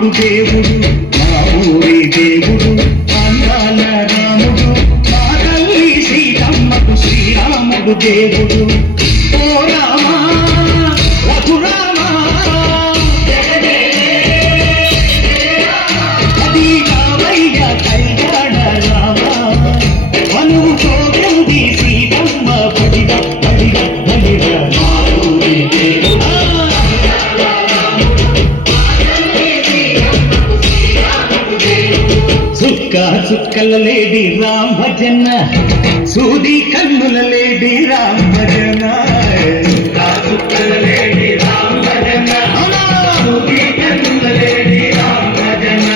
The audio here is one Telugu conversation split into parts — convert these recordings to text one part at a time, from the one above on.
రాముడు దేవుడు మా ఊరి దేవుడు అందాల రాముడు మా తల్లి సీతమ్మకు శ్రీరాముడు దేవుడు ఓ రామా రఘురామా అది రామయ్య కళ్యాణ రామా మనువు కోవింది సీతమ్మ బడిగ బడిగ బడిగ మా ఊరి దేవుడు చుక్కల లేడి రామ్ భజన సూది కన్నుల లేడి రామ్ భజన చుక్కల లేడి రామ్ భజన సూది కన్నుల లేడి రామ్ భజన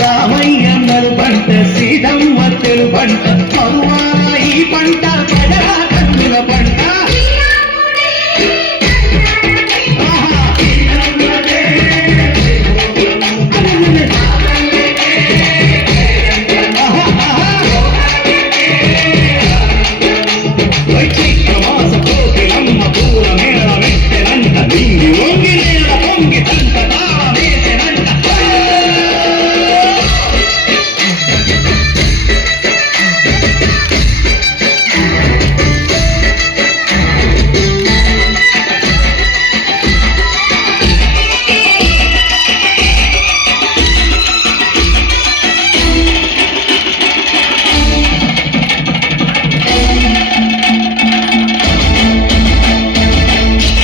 రామయ్య నరు పంట సీతమ్మ తెలు పంట మరువాల ఈ పంట ప్రజల కన్నుల పంట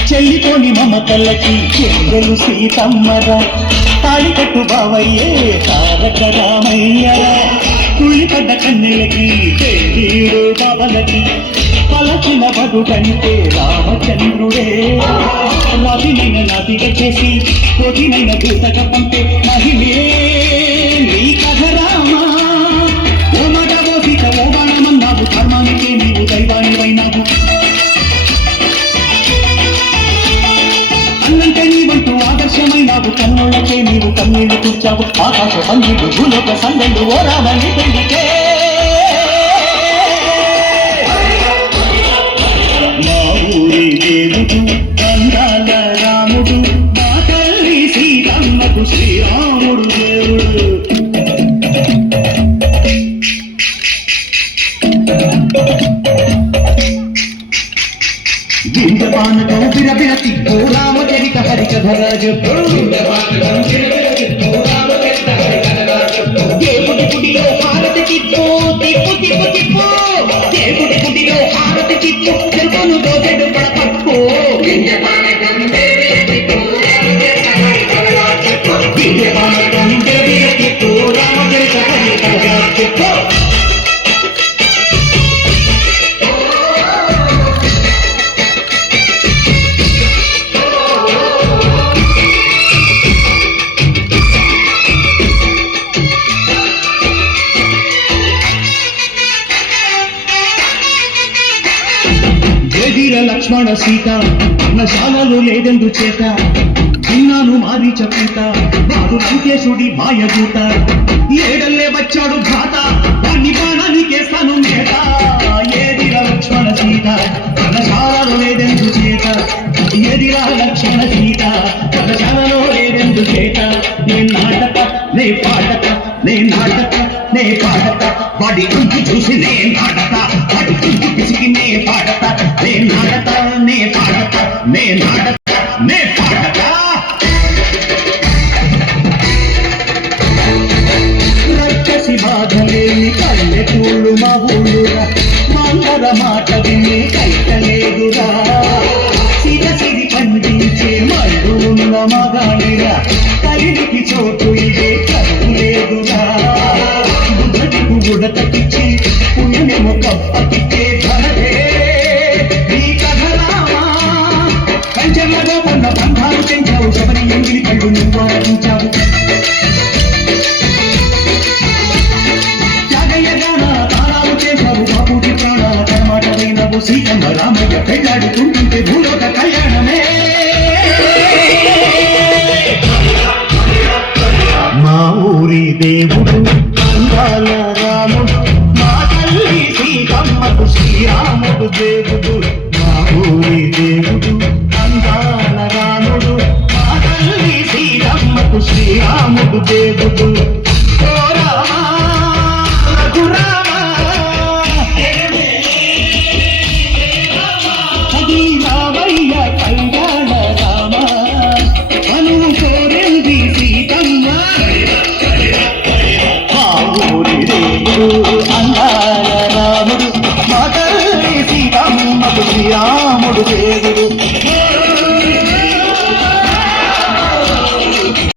చెల్లితోని మమతలకి చెల్లెలు సీతమ్మరా తాళికట్టు బావయ్యే తారక రామయ్యరా తుళ్ళిపడ్డ కన్నెలకి దేవుడు బాబలకి పలచిన బడుకంటే రామచంద్రుడే రవినైన నదిగా చేసి కొదినైన దూతగా పంపే మహిళే నీ కథ రామా ఓ మగవో సీత ఓ బాణమన్నావు ధర్మానికే నీవు దైవానివైనావు అన్నంటే నీవంటూ ఆదర్శమైనావు కన్నులకే నీవు కన్నీళ్లు కూర్చావు ఆకాశ పందిడు భూలోక సందళ్ళు ఓ రామని పెళ్లికే మా ఊరి దేవుడు అందాల రాముడు మా తల్లి సీతమ్మకు శ్రీరాముడు దేవుడు గింజపానకం బిరబిర తిప్పు రామచరిత హరికథరా చెప్పు దేవుడి గుడిలో హారతి తిప్పు తిప్పు తిప్పు తిప్పు దేవుడి గుడిలో హారతి తిప్పు చెరుకును దోచెడు పడపప్పు గింజపానకం బిరబిర తిప్పు రామచరిత హరికథరా చెప్పు లక్ష్మణ సీత అన్నశాలలు లేదెందు చేత విన్నాను మారీచ పూత వాడు లంకేశుడి మాయదూత ఏడల్లే వచ్చాడు ఘాత వాణ్ణి బాణానికేస్తాను మేత ఏదిరా లక్ష్మణ సీత అన్నశాలలో లేదెందు చేత ఏదిరా లక్ష్మణ సీత అన్నశాలలో లేదెందు చేత నే నాటక నే పాటక నే నాటక నే పాడత వాడి కుంటి చూసి నే నాటక వాడి కుంటి పిసికి నే పాడత నే నాటత నే పాడత నే నాటత నే పాడత రక్కసి బాధలేని పల్లెటూళ్ళు మా ఊళ్ళురా మందర మాట విని కైకలేదురా సిరి పండించే మళ్ళు ఉన్న మగాడిరా తల్లికి చోటు ఇదే కరువు లేదురా గుడతకిచ్చి పుణ్యమేమో కప్పకిచ్చే ధనదే నీ కథ రామా పంచమలో ఉన్న బంధాలు పెంచావు శబరి ఎంగిలి కళ్ళు నువ్వు ఆడించావు త్యాగయ్యగాన తారాలు చేశావు బాబుడి ప్రాణాల కర్మాటమైనవు సీతమ్మ రామయ్య పెళ్ళాడుతుంటే భూలోక కళ్యాణమే మా ఊరి దేవుడు అందాల రాముడు మా తల్లి సీతమ్మకు శ్రీరాముడు దేవుడు మా ఊరి దేవుడు అందాల రాముడు మా తల్లి సీతమ్మకు శ్రీరాముడు దేవుడు